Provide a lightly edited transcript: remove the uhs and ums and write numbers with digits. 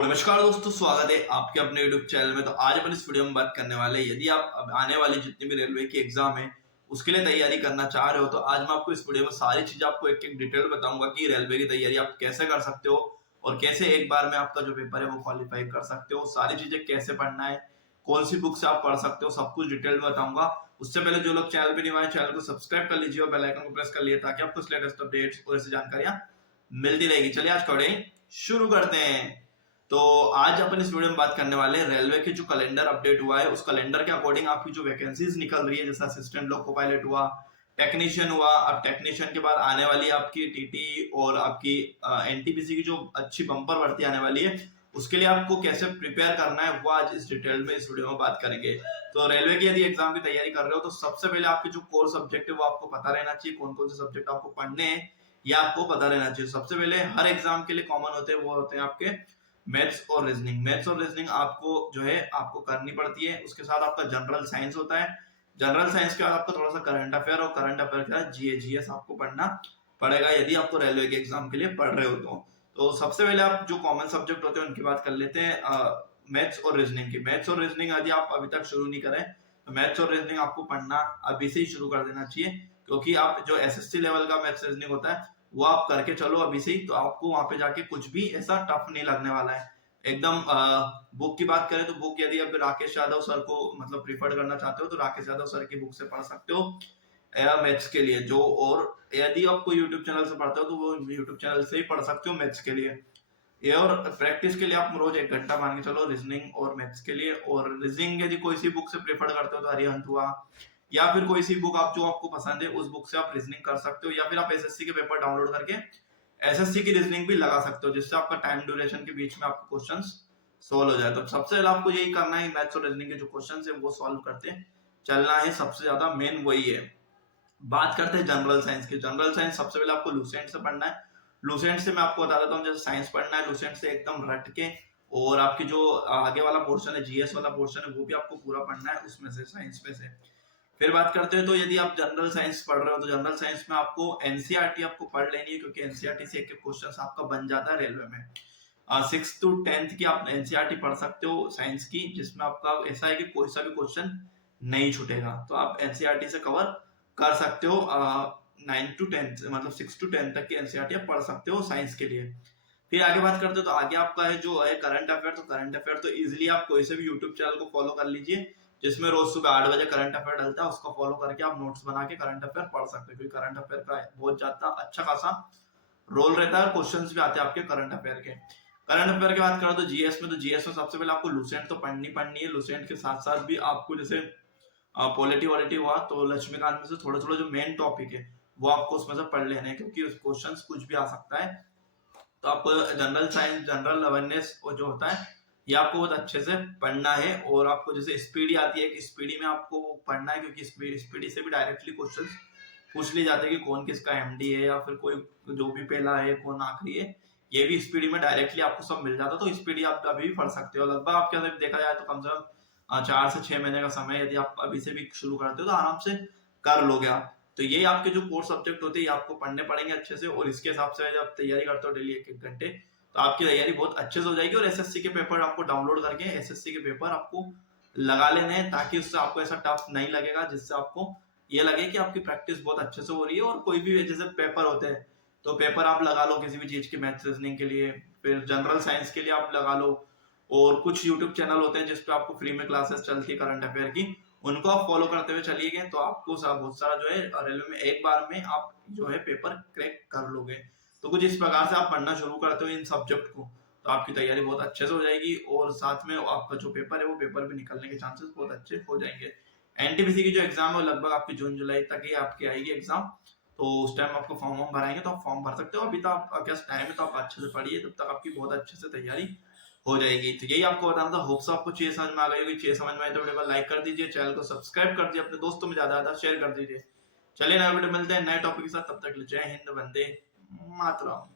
नमस्कार दोस्तों, स्वागत है आपके अपने YouTube चैनल में। तो आज अपन इस वीडियो में बात करने वाले हैं, यदि आप अब आने वाली जितनी भी रेलवे की एग्जाम है उसके लिए तैयारी करना चाह रहे हो, तो आज मैं आपको इस वीडियो में सारी चीजें आपको एक एक डिटेल बताऊंगा कि रेलवे की तैयारी आप कैसे कर सकते हो और कैसे एक बार में आपका जो पेपर है वो क्वालिफाई कर सकते हो। सारी चीजें कैसे पढ़ना है, कौन सी बुक से आप पढ़ सकते हो, सब कुछ डिटेल में बताऊंगा। उससे पहले जो लोग चैनल पर नहीं आए, चैनल को सब्सक्राइब कर लीजिए और बेल आइकन को प्रेस कर लिए ताकि आपको लेटेस्ट अपडेट्स और ऐसी जानकारियां मिलती रहेगी। चलिए आज पढ़ें शुरू करते हैं। तो आज अपन इस वीडियो में बात करने वाले हैं रेलवे के जो कैलेंडर अपडेट हुआ है उस कैलेंडर के अकॉर्डिंग आपकी जो वैकेंसीज निकल रही है, जैसे असिस्टेंट लोको पायलट हुआ, टेक्नीशियन हुआ। अब टेक्नीशियन के बाद आने वाली आपकी टीटी और आपकी एनटीपीसी की जो अच्छी बम्पर भर्ती आने वाली है, उसके लिए आपको कैसे प्रिपेयर करना है वो आज इस डिटेल में इस वीडियो में बात करेंगे। तो रेलवे की यदि एग्जाम की तैयारी कर रहे हो तो सबसे पहले आपके जो कोर सब्जेक्ट है वो आपको पता रहना चाहिए, कौन कौन से सब्जेक्ट आपको पढ़ने हैं ये आपको पता रहना चाहिए। सबसे पहले हर एग्जाम के लिए कॉमन होते हैं वो होते हैं आपके मैथ्स और रीजनिंग। मैथ्स और रीजनिंग आपको जो है आपको करनी पड़ती है। उसके साथ आपका जनरल साइंस होता है। जनरल साइंस के बाद आपको थोड़ा सा करंट अफेयर, और करंट अफेयर के बाद जीएस आपको पढ़ना पड़ेगा यदि आपको रेलवे के एग्जाम के लिए पढ़ रहे हो तो सबसे पहले आप जो कॉमन सब्जेक्ट होते हैं उनकी बात कर लेते हैं, मैथ्स और रीजनिंग की। मैथ्स और रीजनिंग यदि आप अभी तक शुरू नहीं करें तो मैथ्स और रीजनिंग आपको पढ़ना अभी से ही शुरू कर देना चाहिए, क्योंकि आप जो एसएससी लेवल का मैथ्स रीजनिंग होता है वो आप करके चलो अभी से ही, तो आपको वहां पे जाके कुछ भी ऐसा टफ नहीं लगने वाला है एकदम। बुक की बात करें तो बुक यदि आप राकेश यादव सर को मतलब प्रीफर करना चाहते हो तो राकेश यादव सर की बुक से पढ़ सकते हो मैथ्स के लिए जो। और यदि आप कोई यूट्यूब चैनल से पढ़ते हो तो वो यूट्यूब चैनल से ही पढ़ सकते हो मैथ्स के लिए ये। और प्रैक्टिस के लिए आप रोज 1 घंटा मान के चलो रीजनिंग और मैथ्स के लिए। और रीजनिंग यदि कोई सी बुक से प्रेफर करते हो तो अरिहंत हुआ, या फिर कोई सी बुक आप जो आपको पसंद है उस बुक से आप रीजनिंग कर सकते हो, या फिर आप एसएससी के पेपर डाउनलोड करके एसएससी की रीजनिंग भी लगा सकते हो, जिससे आपका टाइम ड्यूरेशन के बीच में आपको क्वेश्चंस सोल्व हो जाए। तो सबसे पहले आपको यही करना है, मैथ्स और रीजनिंग के जो क्वेश्चंस है वो सॉल्व करते चलना है, सबसे ज्यादा मेन वही है। बात करते हैं जनरल साइंस की। जनरल साइंस सबसे पहले आपको लूसेंट से पढ़ना है। लूसेंट से मैं आपको बता देता हूँ, जैसे साइंस पढ़ना है लूसेंट से एकदम रट के, और आपकी जो आगे वाला पोर्शन है जीएस वाला पोर्शन है वो भी आपको पूरा पढ़ना है उसमें से, साइंस में से। फिर बात करते हैं तो यदि आप जनरल साइंस पढ़ रहे हो तो जनरल साइंस में आपको एनसीईआरटी आपको पढ़ लेनी है, क्योंकि एनसीईआरटी से एक क्वेश्चन आपका बन जाता है रेलवे में। 6th to 10th की आप एनसीईआरटी पढ़ सकते हो साइंस की, जिसमें आपका ऐसा है कि कोई सा भी क्वेश्चन नहीं छूटेगा, तो आप एनसीईआरटी से कवर कर सकते हो। 9 to 10 मतलब 6 to 10 तक की एनसीईआरटी आप पढ़ सकते हो साइंस के लिए। फिर आगे बात करते हो तो आगे आपका है जो है करंट अफेयर। तो करंट अफेयर तो इजीली आप कोई से भी यूट्यूब चैनल को फॉलो कर लीजिए जिसमें रोज सुबह 8 बजे करंट अफेयर डलता है, उसको फॉलो करके आप नोट्स बना के करंट अफेयर पढ़ सकते हो, क्योंकि करंट अफेयर का बहुत ज्यादा अच्छा खासा रोल रहता है, क्वेश्चंस भी आते हैं आपके करंट अफेयर के। करंट अफेयर की बात करो तो जीएस में, तो जीएस में सबसे पहले आपको लूसेंट तो पढ़नी है। लूसेंट के साथ साथ भी आपको जैसे पॉलिटी वॉलिटी हुआ तो लक्ष्मीकांत में से थोड़ा थोड़ा जो मेन टॉपिक है वो आपको उसमें से पढ़ लेने हैं, क्योंकि क्वेश्चन कुछ भी आ सकता है। तो आपको जनरल साइंस, जनरल अवेयरनेस जो होता है ये आपको बहुत अच्छे से पढ़ना है। और आपको जैसे स्पीडी आती है कि स्पीडी में आपको पढ़ना है, क्योंकि स्पीडी से भी डायरेक्टली क्वेश्चन पूछ लिए जाते हैं कि कौन किसका एमडी है, या फिर कोई जो भी पहला है कौन आखिरी है, ये भी स्पीडी में डायरेक्टली आपको सब मिल जाता है। तो स्पीडी आप अभी भी पढ़ सकते हो। लगभग आपके अंदर देखा जाए तो कम से कम 4 से 6 महीने का समय यदि आप अभी से भी शुरू करते हो तो आराम से कर लोगे आप। तो ये आपके जो कोर सब्जेक्ट होते हैं ये आपको पढ़ने पड़ेंगे अच्छे से, और इसके हिसाब से जब तैयारी करते हो डेली 1-1 घंटे तो आपकी तैयारी बहुत अच्छे से हो जाएगी। और एसएससी के पेपर आपको डाउनलोड करके एसएससी के पेपर आपको लगा लेने हैं, ताकि उससे आपको ऐसा टफ नहीं लगेगा, जिससे आपको ये लगे कि आपकी प्रैक्टिस बहुत अच्छे से हो रही है। और कोई भी जैसे पेपर होते हैं तो पेपर आप लगा लो किसी भी चीज के, मैथ्स रीजनिंग के लिए, फिर जनरल साइंस के लिए आप लगा लो। और कुछ यूट्यूब चैनल होते हैं जिसपे आपको फ्री में क्लासेस चलती है करंट अफेयर की, उनको आप फॉलो करते हुए चलिएगा तो आपको बहुत सारा जो है रेलवे में एक बार में आप जो है पेपर क्रैक कर लोगे। तो कुछ इस प्रकार से आप पढ़ना शुरू करते हो इन सब्जेक्ट को तो आपकी तैयारी बहुत अच्छे से हो जाएगी, और साथ में आपका जो पेपर है वो पेपर भी निकलने के चांसेस बहुत अच्छे हो जाएंगे। एनटीपीसी की जो एग्जाम है लगभग आपकी जून जुलाई तक ही आपकी आएगी एग्जाम, तो उस टाइम आपको फॉर्म भराएंगे तो आप फॉर्म भर सकते हो। अभी तो आपका क्या टाइम है तो आप अच्छे से पढ़िए, तब तक आपकी बहुत अच्छे से तैयारी हो जाएगी। तो यही आपको बताना था। होप्स आपको चीजें समझ में आ गई होगी। चीजें समझ में आए तो वीडियो को लाइक कर दीजिए, चैनल को सब्सक्राइब कर दीजिए, अपने दोस्तों में ज्यादा ज्यादा शेयर कर दीजिए। चलिए नया वीडियो मिलते हैं नए टॉपिक के साथ, तब तक जय हिंद, वंदे मातरम।